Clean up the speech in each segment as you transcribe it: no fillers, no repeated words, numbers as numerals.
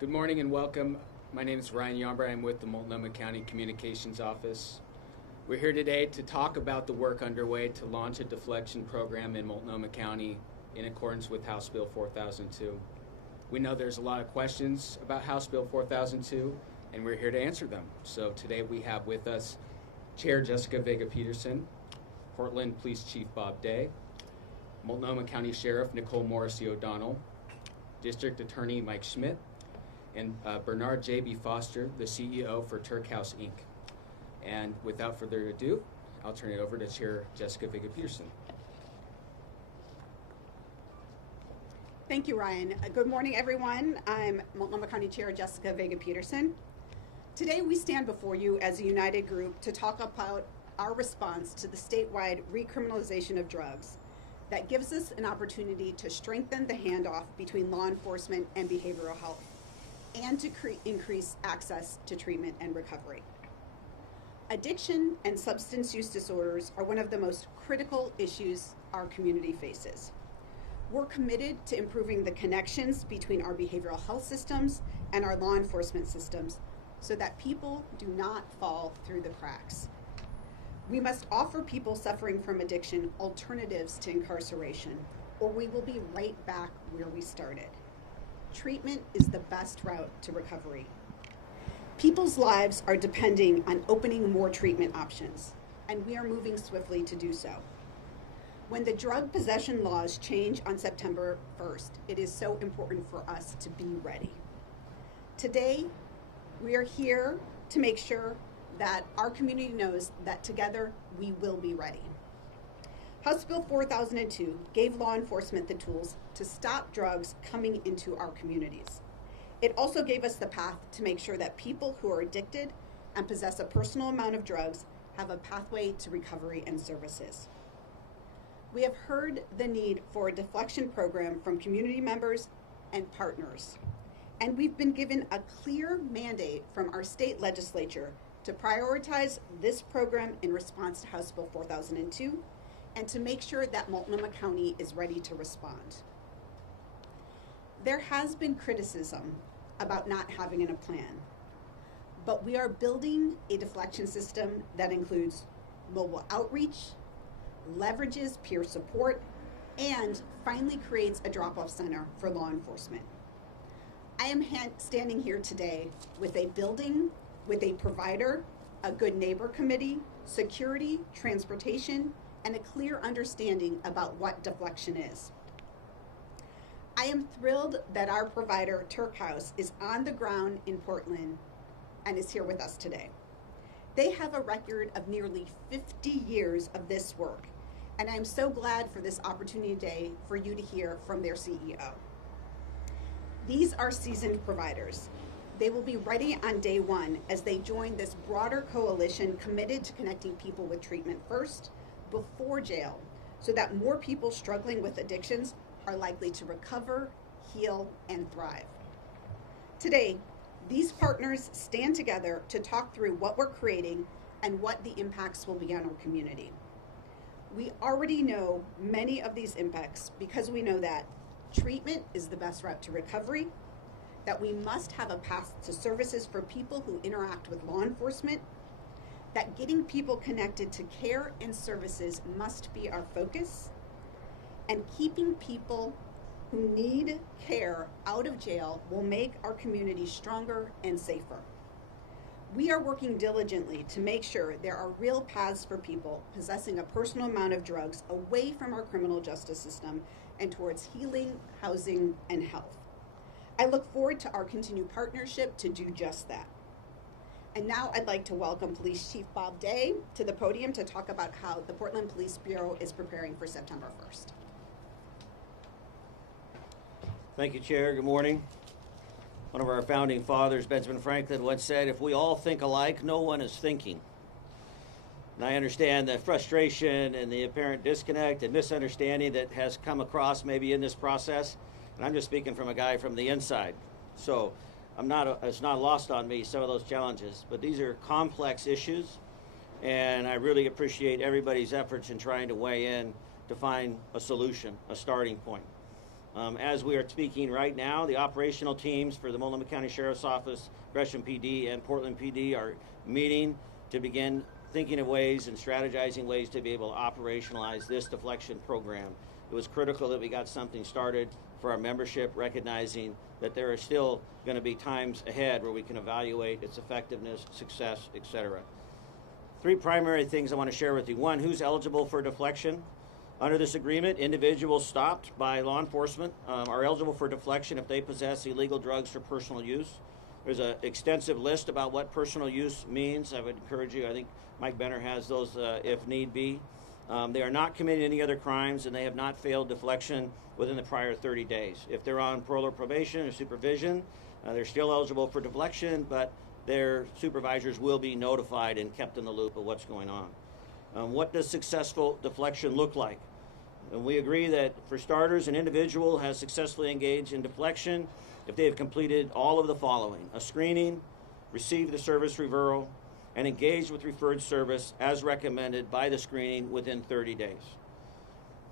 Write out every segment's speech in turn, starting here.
Good morning and welcome. My name is Ryan Yomber. I'm with the Multnomah County Communications Office. We're here today to talk about the work underway to launch a deflection program in Multnomah County in accordance with House Bill 4002. We know there's a lot of questions about House Bill 4002, and we're here to answer them. So today we have with us Chair Jessica Vega Pederson, Portland Police Chief Bob Day, Multnomah County Sheriff Nicole Morrissey O'Donnell, District Attorney Mike Schmidt, and Bernard J.B. Foster, the CEO for Turk House, Inc. And without further ado, I'll turn it over to Chair Jessica Vega Pederson. Thank you, Ryan. Good morning, everyone. I'm Multnomah County Chair Jessica Vega Pederson. Today, we stand before you as a united group to talk about our response to the statewide recriminalization of drugs that gives us an opportunity to strengthen the handoff between law enforcement and behavioral health, and to increase access to treatment and recovery. Addiction and substance use disorders are one of the most critical issues our community faces. We're committed to improving the connections between our behavioral health systems and our law enforcement systems so that people do not fall through the cracks. We must offer people suffering from addiction alternatives to incarceration, or we will be right back where we started. Treatment is the best route to recovery. People's lives are depending on opening more treatment options, and we are moving swiftly to do so. When the drug possession laws change on September 1st, it is so important for us to be ready. Today, we are here to make sure that our community knows that together we will be ready. House Bill 4002 gave law enforcement the tools to stop drugs coming into our communities. It also gave us the path to make sure that people who are addicted and possess a personal amount of drugs have a pathway to recovery and services. We have heard the need for a deflection program from community members and partners, and we've been given a clear mandate from our state legislature to prioritize this program in response to House Bill 4002 and to make sure that Multnomah County is ready to respond. There has been criticism about not having a plan, but we are building a deflection system that includes mobile outreach, leverages peer support, and finally creates a drop-off center for law enforcement. I am standing here today with a building, with a provider, a good neighbor committee, security, transportation, and a clear understanding about what deflection is. I am thrilled that our provider, Turk House, is on the ground in Portland and is here with us today. They have a record of nearly 50 years of this work, and I'm so glad for this opportunity today for you to hear from their CEO. These are seasoned providers. They will be ready on day one as they join this broader coalition committed to connecting people with treatment first, before jail, so that more people struggling with addictions are likely to recover, heal, and thrive. Today, these partners stand together to talk through what we're creating and what the impacts will be on our community. We already know many of these impacts because we know that treatment is the best route to recovery, that we must have a path to services for people who interact with law enforcement, that getting people connected to care and services must be our focus, and keeping people who need care out of jail will make our community stronger and safer. We are working diligently to make sure there are real paths for people possessing a personal amount of drugs away from our criminal justice system and towards healing, housing, and health. I look forward to our continued partnership to do just that. And now I'd like to welcome Police Chief Bob Day to the podium to talk about how the Portland Police Bureau is preparing for September 1st. Thank you, Chair. Good morning. One of our founding fathers, Benjamin Franklin, once said, "If we all think alike, no one is thinking." And I understand the frustration and the apparent disconnect and misunderstanding that has come across maybe in this process. And I'm just speaking from a guy from the inside. So it's not lost on me, some of those challenges, but these are complex issues, and I really appreciate everybody's efforts in trying to weigh in to find a solution, a starting point. As we are speaking right now, the operational teams for the Multnomah County Sheriff's Office, Gresham PD, and Portland PD are meeting to begin thinking of ways and strategizing ways to be able to operationalize this deflection program. It was critical that we got something started for our membership, recognizing that there are still going to be times ahead where we can evaluate its effectiveness, success, etc. 3 primary things I want to share with you. 1, who's eligible for deflection? Under this agreement, individuals stopped by law enforcement are eligible for deflection if they possess illegal drugs for personal use. There's an extensive list about what personal use means. I would encourage you, I think Mike Benner has those if need be. They are not committing any other crimes, and they have not failed deflection within the prior 30 days. If they're on parole or probation or supervision, they're still eligible for deflection, but their supervisors will be notified and kept in the loop of what's going on. What does successful deflection look like? And we agree that, for starters, an individual has successfully engaged in deflection if they have completed all of the following: a screening, received the service referral, and engaged with referred service as recommended by the screening within 30 days.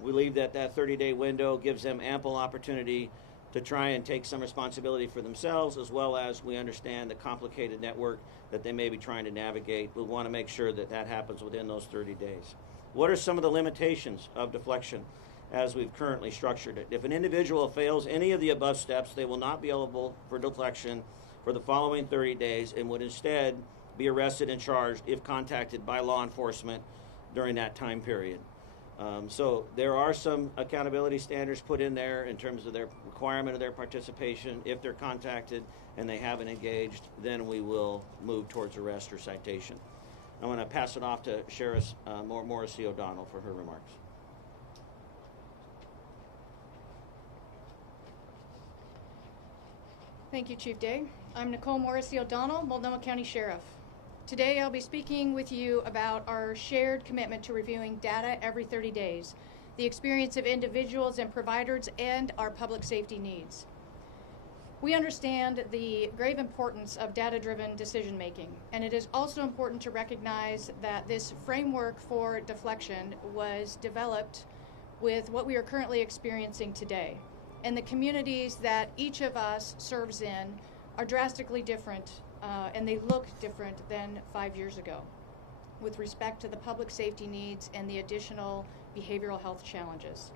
We believe that 30-day window gives them ample opportunity to try and take some responsibility for themselves, as well as we understand the complicated network that they may be trying to navigate. We want to make sure that that happens within those 30 days. What are some of the limitations of deflection as we've currently structured it? If an individual fails any of the above steps, they will not be eligible for deflection for the following 30 days and would instead be arrested and charged if contacted by law enforcement during that time period. So there are some accountability standards put in there in terms of their requirement of their participation. If they're contacted and they haven't engaged, then we will move towards arrest or citation. I want to pass it off to Sheriff Morrissey O'Donnell for her remarks. Thank you, Chief Day. I'm Nicole Morrissey O'Donnell, Multnomah County Sheriff. Today I'll be speaking with you about our shared commitment to reviewing data every 30 days, the experience of individuals and providers, and our public safety needs. We understand the grave importance of data-driven decision-making, and it is also important to recognize that this framework for deflection was developed with what we are currently experiencing today. And the communities that each of us serves in are drastically different, and they look different than 5 years ago with respect to the public safety needs and the additional behavioral health challenges.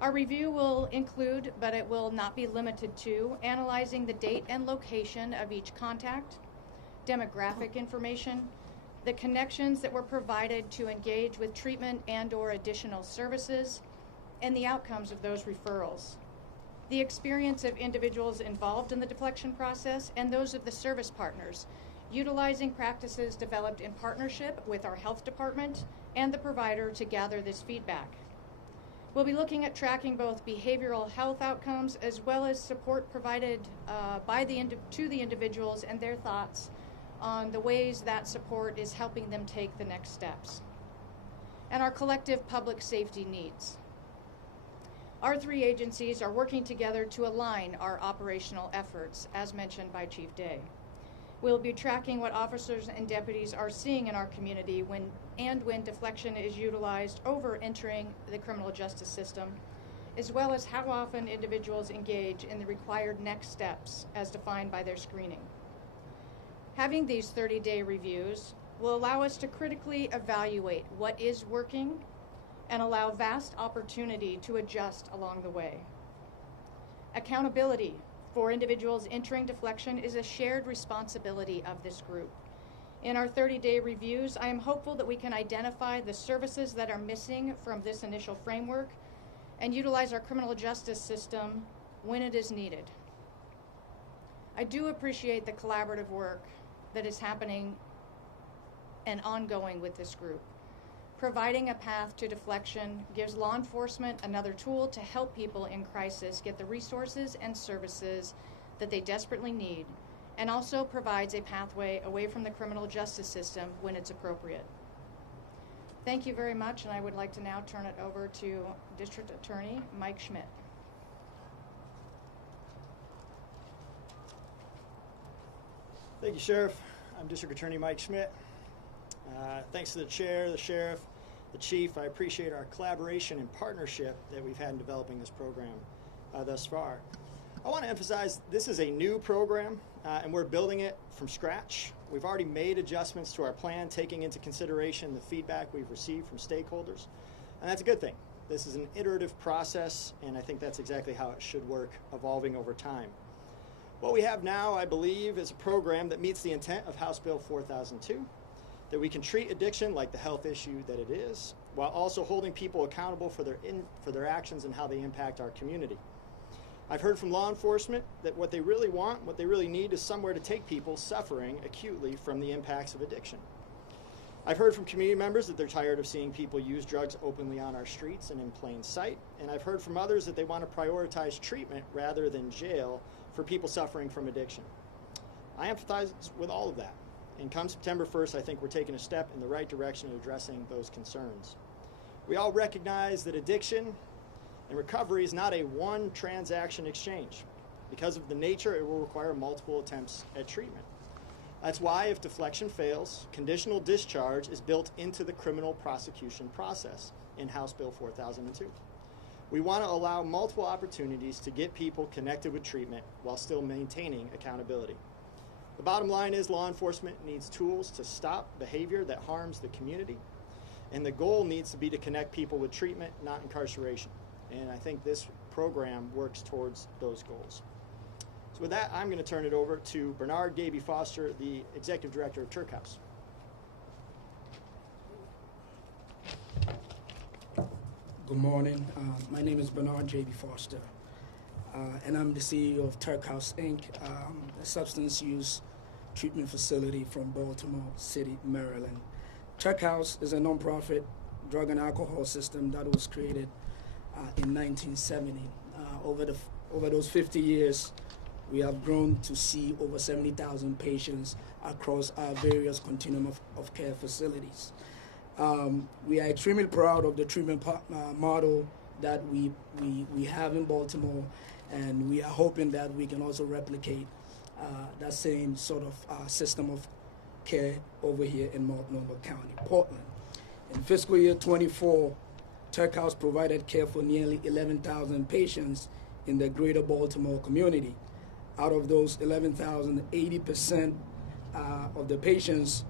Our review will include, but it will not be limited to, analyzing the date and location of each contact, demographic information, the connections that were provided to engage with treatment and/or additional services, and the outcomes of those referrals, the experience of individuals involved in the deflection process and those of the service partners, utilizing practices developed in partnership with our health department and the provider to gather this feedback. We'll be looking at tracking both behavioral health outcomes as well as support provided to the individuals and their thoughts on the ways that support is helping them take the next steps, and our collective public safety needs. Our 3 agencies are working together to align our operational efforts, as mentioned by Chief Day. We'll be tracking what officers and deputies are seeing in our community when deflection is utilized over entering the criminal justice system, as well as how often individuals engage in the required next steps as defined by their screening. Having these 30-day reviews will allow us to critically evaluate what is working and allow vast opportunity to adjust along the way. Accountability for individuals entering deflection is a shared responsibility of this group. In our 30-day reviews, I am hopeful that we can identify the services that are missing from this initial framework and utilize our criminal justice system when it is needed. I do appreciate the collaborative work that is happening and ongoing with this group. Providing a path to deflection gives law enforcement another tool to help people in crisis get the resources and services that they desperately need, and also provides a pathway away from the criminal justice system when it's appropriate. Thank you very much, and I would like to now turn it over to District Attorney Mike Schmidt. Thank you, Sheriff. I'm District Attorney Mike Schmidt. Thanks to the chair, the sheriff, the chief. I appreciate our collaboration and partnership that we've had in developing this program. thus far. I want to emphasize this is a new program, and we're building it from scratch. We've already made adjustments to our plan, taking into consideration the feedback we've received from stakeholders, and that's a good thing. This is an iterative process, and I think that's exactly how it should work, evolving over time. What we have now, I believe, is a program that meets the intent of House Bill 4002, that we can treat addiction like the health issue that it is, while also holding people accountable for their actions and how they impact our community. I've heard from law enforcement that what they really want, what they really need, is somewhere to take people suffering acutely from the impacts of addiction. I've heard from community members that they're tired of seeing people use drugs openly on our streets and in plain sight, and I've heard from others that they want to prioritize treatment rather than jail for people suffering from addiction. I empathize with all of that, and come September 1st, I think we're taking a step in the right direction of addressing those concerns. We all recognize that addiction and recovery is not a one transaction exchange. Because of the nature, it will require multiple attempts at treatment. That's why if deflection fails, conditional discharge is built into the criminal prosecution process in House Bill 4002. We want to allow multiple opportunities to get people connected with treatment while still maintaining accountability. The bottom line is law enforcement needs tools to stop behavior that harms the community, and the goal needs to be to connect people with treatment, not incarceration. And I think this program works towards those goals. So with that, I'm going to turn it over to Bernard Gaby Foster, the Executive Director of Turk House. Good morning. My name is Bernard J.B. Foster, and I'm the CEO of Turk House, Inc., a substance use treatment facility from Baltimore City, Maryland. Turk House is a nonprofit drug and alcohol system that was created in 1970. Over those 50 years, we have grown to see over 70,000 patients across our various continuum of care facilities. We are extremely proud of the treatment model that we have in Baltimore, and we are hoping that we can also replicate that same sort of system of care over here in Multnomah County, Portland. In fiscal year 24, Turk House provided care for nearly 11,000 patients in the greater Baltimore community. Out of those 11,000, 80% of the patients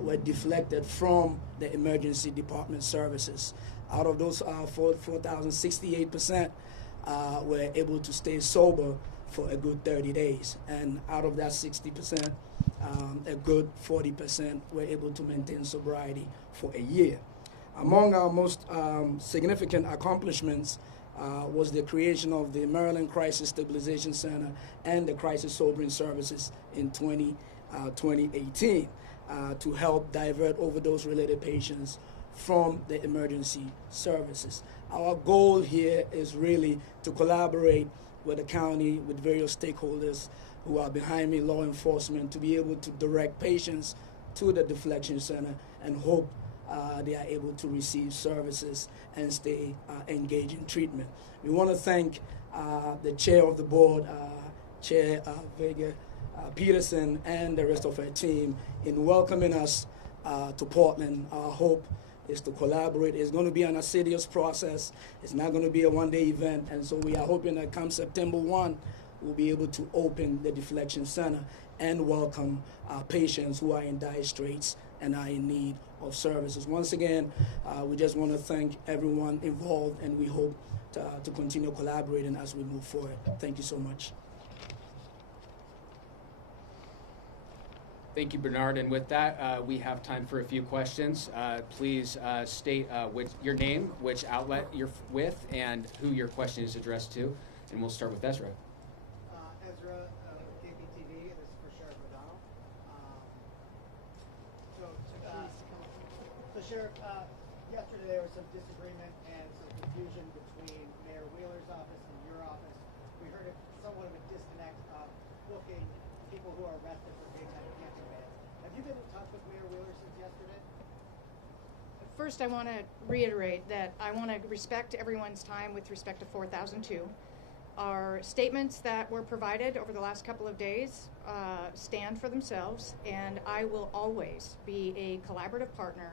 were deflected from the emergency department services. Out of those 4,000, 68% were able to stay sober for a good 30 days. And out of that 60%, a good 40% were able to maintain sobriety for a year. Among our most significant accomplishments was the creation of the Maryland Crisis Stabilization Center and the Crisis Sobering Services in 2018 to help divert overdose-related patients from the emergency services. Our goal here is really to collaborate with the county, with various stakeholders who are behind me, law enforcement, to be able to direct patients to the deflection center and hope they are able to receive services and stay engaged in treatment. We want to thank the chair of the board, Chair Vega, Pederson, and the rest of her team in welcoming us to Portland. Our hope is to collaborate. It's going to be an assiduous process. It's not going to be a one-day event, and so we are hoping that come September 1, we'll be able to open the deflection center and welcome our patients who are in dire straits and are in need of services. Once again, we just want to thank everyone involved, and we hope to continue collaborating as we move forward. Thank you so much. Thank you, Bernard. And with that, we have time for a few questions. Please state your name, which outlet you're with, and who your question is addressed to. And we'll start with Ezra. Ezra, KPTV, and this is for Sheriff O'Donnell. So Sheriff, yesterday there was some disagreement and some confusion between Mayor Wheeler's office and your office. We heard somewhat of a disconnect of booking people who are arrested for daytime camping bans. Have you been in touch with Mayor Wheeler since yesterday? First, I want to reiterate that I want to respect everyone's time with respect to 4002. Our statements that were provided over the last couple of days stand for themselves, and I will always be a collaborative partner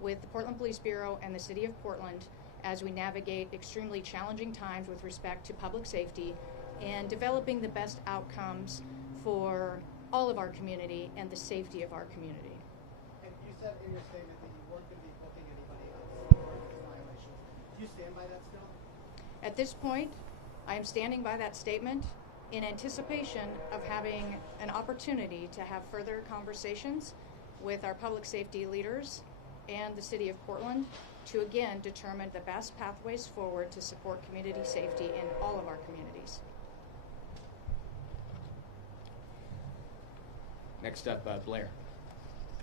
with the Portland Police Bureau and the City of Portland as we navigate extremely challenging times with respect to public safety and developing the best outcomes for all of our community and the safety of our community. And you said in your statement that you weren't going to be booking anybody on ordinance violations. Do you stand by that still? At this point, I am standing by that statement in anticipation of having an opportunity to have further conversations with our public safety leaders and the City of Portland to again determine the best pathways forward to support community safety in all of our communities. Next up, Blair.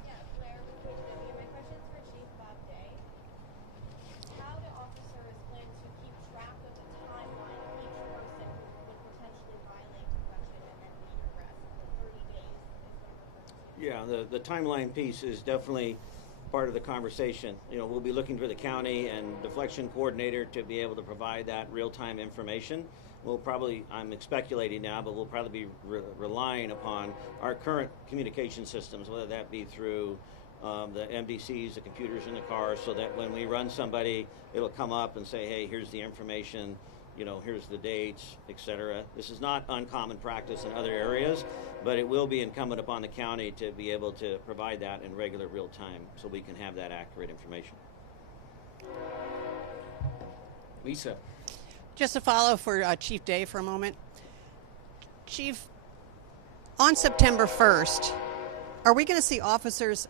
Yeah, Blair with HW. My question's for Chief Bob Day. How do officers plan to keep track of the timeline of each person who would potentially violate deflection and then be arrested? The 30 days is what I'm referring to. Yeah, the timeline piece is definitely part of the conversation. You know, we'll be looking for the county and deflection coordinator to be able to provide that real-time information. We'll probably, I'm speculating now, but we'll probably be relying upon our current communication systems, whether that be through the MDCs, the computers in the car, so that when we run somebody, it'll come up and say, hey, here's the information, you know, here's the dates, etc. This is not uncommon practice in other areas, but it will be incumbent upon the county to be able to provide that in regular real time so we can have that accurate information. Lisa. Just to follow for Chief Day for a moment. Chief, on September 1st, are we going to see officers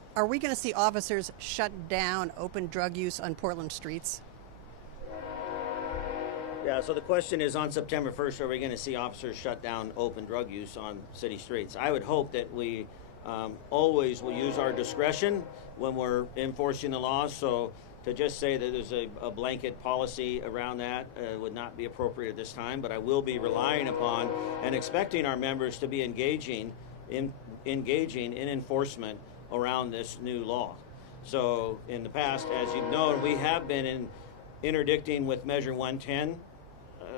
shut down open drug use on Portland streets? Yeah, so the question is, on September 1st, are we going to see officers shut down open drug use on city streets? I would hope that we always will use our discretion when we're enforcing the laws. So to just say that there's a blanket policy around that would not be appropriate at this time, but I will be relying upon and expecting our members to be engaging in enforcement around this new law. So in the past, as you've known, we have been interdicting with Measure 110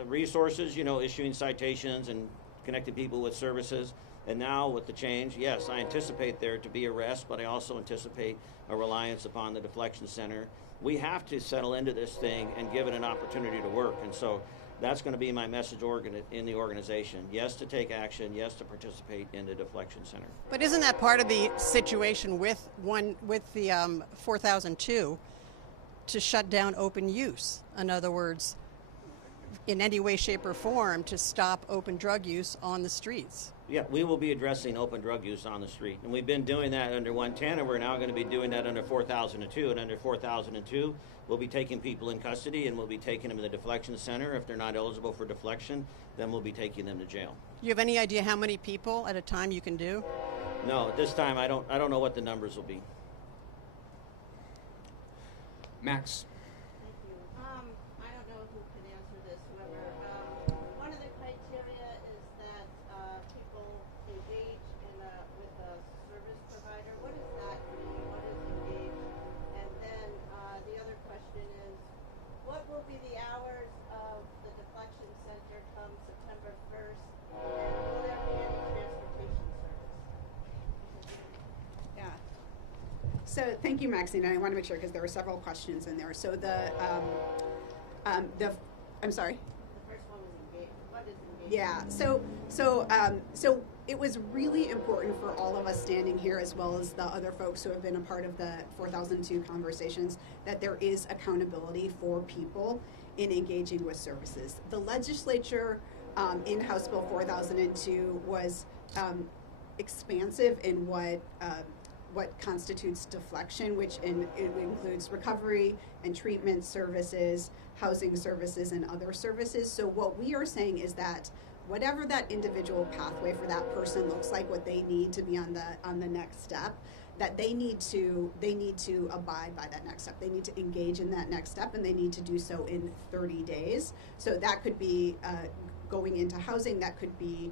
resources, you know, issuing citations and connecting people with services. And now with the change, yes, I anticipate there to be arrests, but I also anticipate a reliance upon the deflection center. We have to settle into this thing and give it an opportunity to work. And so that's going to be my message in the organization. Yes, to take action. Yes, to participate in the deflection center. But isn't that part of the situation with the 4002 to shut down open use? In other words, in any way, shape, or form to stop open drug use on the streets. Yeah, we will be addressing open drug use on the street. And we've been doing that under 110, and we're now going to be doing that under 4002. And under 4002, we'll be taking people in custody, and we'll be taking them to the deflection center. If they're not eligible for deflection, then we'll be taking them to jail. Do you have any idea how many people at a time you can do? No, at this time, I don't know what the numbers will be. Max. Thank you. I don't know who can answer this, whoever. One of the criteria is that people engage with a service provider. What does that mean? What is engage? And then the other question is, what will be the hours of the deflection center come September 1st? And will there be any transportation service? Yeah. So thank you, Maxine. I want to make sure because there were several questions in there. So I'm sorry. The first one was engage. What is engage? Yeah. So it was really important for all of us standing here, as well as the other folks who have been a part of the 4002 conversations, that there is accountability for people in engaging with services. The legislature in House Bill 4002 was expansive in what constitutes deflection, which it includes recovery and treatment services, housing services, and other services. So what we are saying is that whatever that individual pathway for that person looks like, what they need to be on the next step, that they need to abide by that next step. They need to engage in that next step, and they need to do so in 30 days. So that could be going into housing, that could be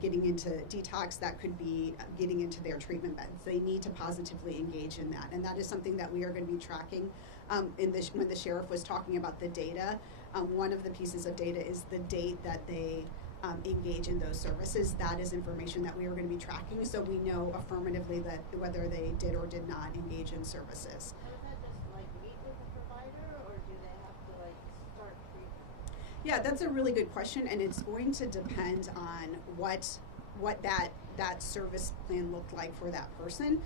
getting into detox, that could be getting into their treatment beds. They need to positively engage in that, and that is something that we are going to be tracking. When the sheriff was talking about the data, one of the pieces of data is the date that they engage in those services. That is information that we are going to be tracking, so we know affirmatively that whether they did or did not engage in services. So is that just like meet with the provider, or do they have to like Yeah, that's a really good question, and it's going to depend on what that service plan looked like for that person.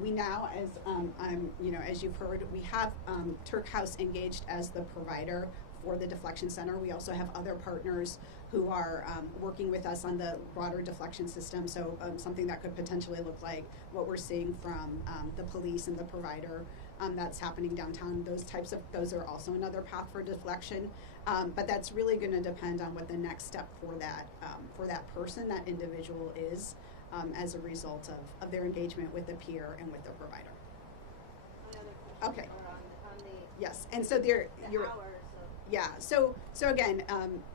We now, as you've heard, we have Turk House engaged as the provider for the deflection center. We also have other partners who are working with us on the broader deflection system. So something that could potentially look like what we're seeing from the police and the provider that's happening downtown. Those are also another path for deflection. But that's really going to depend on what the next step for that person, that individual is, as a result of their engagement with the peer and with the provider. Okay. On the Yes, and so you're hours of yeah. So again,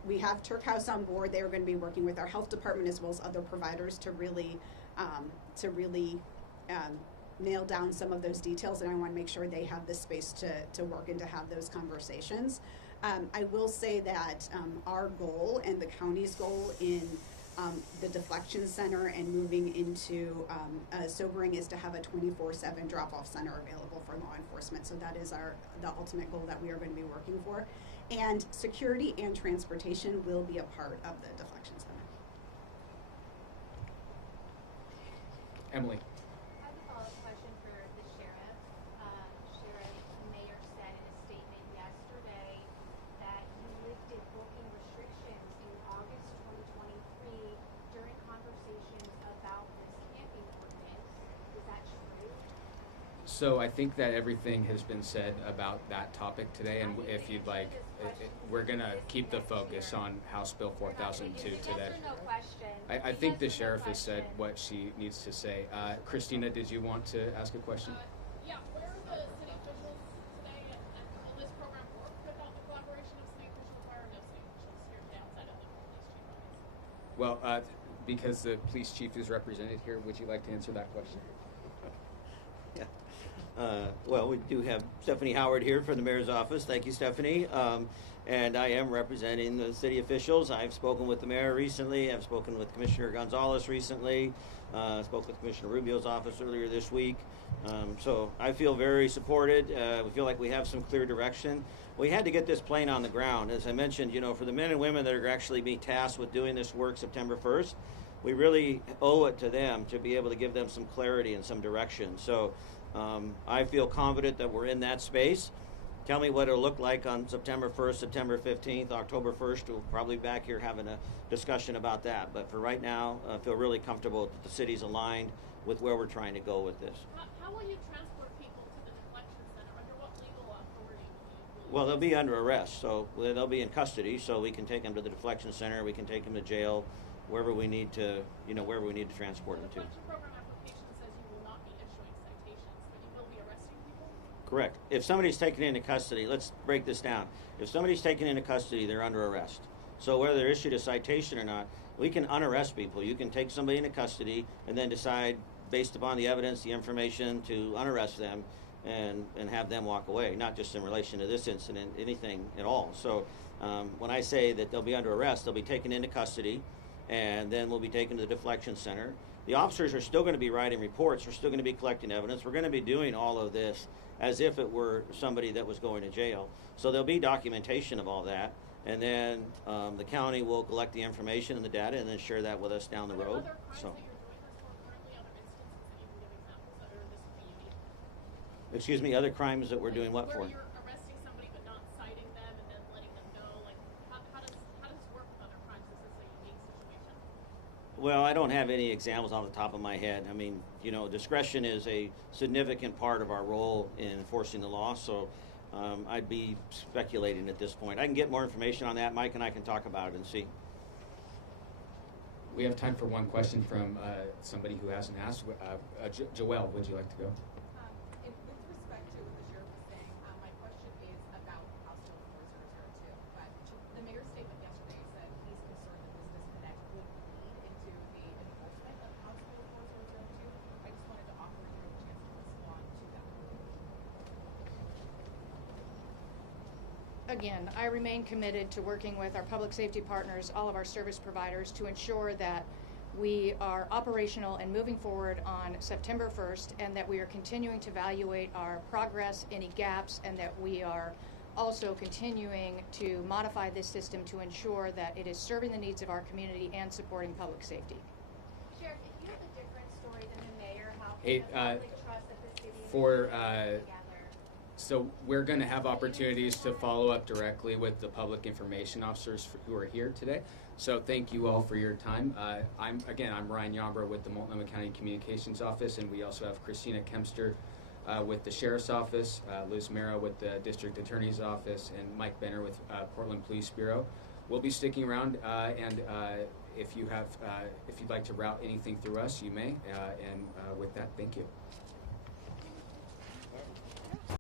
we have Turk House on board. They are going to be working with our health department as well as other providers to really nail down some of those details, and I want to make sure they have the space to work and to have those conversations. I will say that our goal and the county's goal in the deflection center and moving into sobering is to have a 24/7 drop-off center available for law enforcement. So that is the ultimate goal that we are going to be working for. And security and transportation will be a part of the deflection center. Emily. I have a follow-up question for the sheriff. Sheriff Mayer said in a statement yesterday that you lifted booking restrictions in August 2023 during conversations about this camping ordinance. Is that true? So I think that everything has been said about that topic today, and if you'd like, we're going to keep the focus on House Bill 4002 today. Yes or no question. I think the Yes or no sheriff has said question. what she needs to say. Christina, did you want to ask a question? Yeah, where are the city officials today, and will this program work without the collaboration of city officials? Why are no city officials here today outside of the police chief, obviously? Well, because the police chief is represented here, would you like to answer that question? Yeah. Well, we do have Stephanie Howard here from the mayor's office. Thank you, Stephanie. And I am representing the city officials. I've spoken with the mayor recently. I've spoken with Commissioner Gonzalez recently. Spoke with Commissioner Rubio's office earlier this week. So I feel very supported. We feel like we have some clear direction. We had to get this plane on the ground. As I mentioned, for the men and women that are actually being tasked with doing this work September 1st, we really owe it to them to be able to give them some clarity and some direction. So I feel confident that we're in that space. Tell me what it'll look like on September 1st, September 15th, October 1st. We'll probably be back here having a discussion about that. But for right now, I feel really comfortable that the city's aligned with where we're trying to go with this. How will you transport people to the deflection center? Under what legal authority will you? Well, they'll be under arrest, so they'll be in custody. So we can take them to the deflection center. We can take them to jail, wherever we need to, wherever we need to transport them to. The deflection program application says you will not be issuing citations, but you will be arresting people? Correct. If somebody's taken into custody, let's break this down. If somebody's taken into custody, they're under arrest. So whether they're issued a citation or not, we can unarrest people. You can take somebody into custody and then decide, based upon the evidence, the information, to unarrest them and have them walk away, not just in relation to this incident, anything at all. So when I say that they'll be under arrest, they'll be taken into custody, and then we'll be taken to the deflection center. The officers are still going to be writing reports. We're still going to be collecting evidence. We're going to be doing all of this as if it were somebody that was going to jail. So there'll be documentation of all that, and then the county will collect the information and the data and then share that with us down the road. Are there other crimes So, that you're doing this for currently, other instances that you can give examples of, or this would be unique? excuse me, other crimes that we're doing what for? Where you're arresting somebody but not citing them and then letting them go, like how does this work with other crimes? Is this a unique situation? Well, I don't have any examples off the top of my head. I mean, discretion is a significant part of our role in enforcing the law, so I'd be speculating at this point. I can get more information on that. Mike and I can talk about it and see. We have time for one question from somebody who hasn't asked. Joelle, would you like to go? With respect to what the sheriff was saying, my question is about House Bill 4002. But the mayor's statement yesterday said he's concerned that this disconnect would lead into the enforcement of House Bill 4002. I just wanted to offer you a chance to respond to that. Again, I remain committed to working with our public safety partners, all of our service providers, to ensure that we are operational and moving forward on September 1st, and that we are continuing to evaluate our progress, any gaps, and that we are also continuing to modify this system to ensure that it is serving the needs of our community and supporting public safety. Sheriff, if you have a different story than the mayor, how Hey, can the public trust that the city and for, the county work together? So we're going to have opportunities to follow up directly with the public information officers who are here today. So thank you all for your time. I'm Ryan Yombra with the Multnomah County Communications Office, and we also have Christina Kempster with the Sheriff's Office, Liz Mera with the District Attorney's Office, and Mike Benner with Portland Police Bureau. We'll be sticking around, and if you'd like to route anything through us, you may. And with that, thank you.